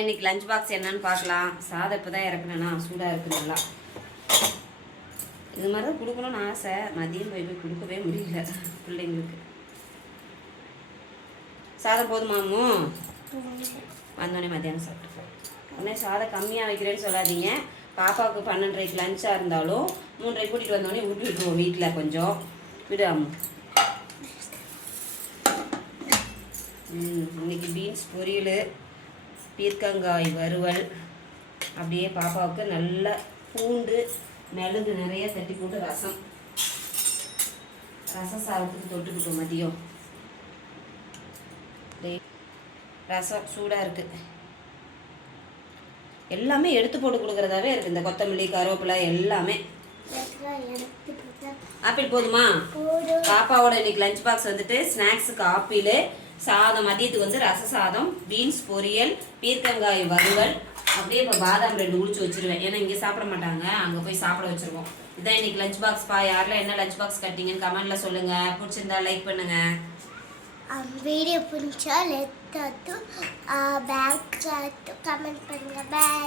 இன்னைக்கு lunch box என்னன்னு பார்க்கலாம். சாதம் இப்போ தான் இறக்குனேண்ணா, சூடாக இருக்கு நல்லா. இது மாதிரி தான் கொடுக்கணும்னு ஆசை, மதியம் போய் கொடுக்கவே முடியல பிள்ளைங்களுக்கு. சாதம் போதுமாமோ? வந்தோடனே மத்தியானம் சாப்பிட்டு உடனே சாதம் கம்மியாக வைக்கிறேன்னு சொல்லாதீங்க. பாப்பாவுக்கு 12:30 லஞ்சாக இருந்தாலும் 3:30 கூட்டிகிட்டு வந்தோடனே ஊட்டி விட்டுருவோம் வீட்டில். கொஞ்சம் விடாம. இன்னைக்கு பீன்ஸ் பொரியல், பீர்க்கங்காய் வறுவல், அப்படியே பாப்பாவுக்கு நல்ல பூண்டு மிளகு நிறைய தட்டி போட்டு ரசம் சாதத்துக்கு தொட்டுக்கிட்டோம் மதியம். ரசம் சூடாக இருக்குது. எல்லாமே எடுத்து போட்டு கொடுக்குறதாவே இருக்குது. இந்த கொத்தமல்லி கருவேப்பிலை எல்லாமே. ஆப்பிள் போதுமா? பாப்பாவோட இன்னைக்கு லஞ்ச் பாக்ஸ் வந்துட்டு ஸ்நாக்ஸுக்கு ஆப்பிள், சாதம் மதியத்துக்கு வந்து ரச சாதம், பீன்ஸ் பொரியல், பீர்க்கங்காய் வறுவல், அப்படியே இப்போ பாதாம் 2 உளிச்சு வச்சிருவேன். ஏன்னா இங்கே சாப்பிட மாட்டாங்க, அங்கே போய் சாப்பிட வச்சிருவோம். இதான் இன்னைக்கு லஞ்ச் பாக்ஸ் பா. யாரெல்லாம் என்ன லஞ்ச் பாக்ஸ் கட்டிங்கன்னு கமெண்ட்ல சொல்லுங்க. பிடிச்சிருந்தா லைக் பண்ணுங்க. வீடியோ பிடிச்சா லெட் பேக் கமெண்ட் பண்ணுங்க. பாய்.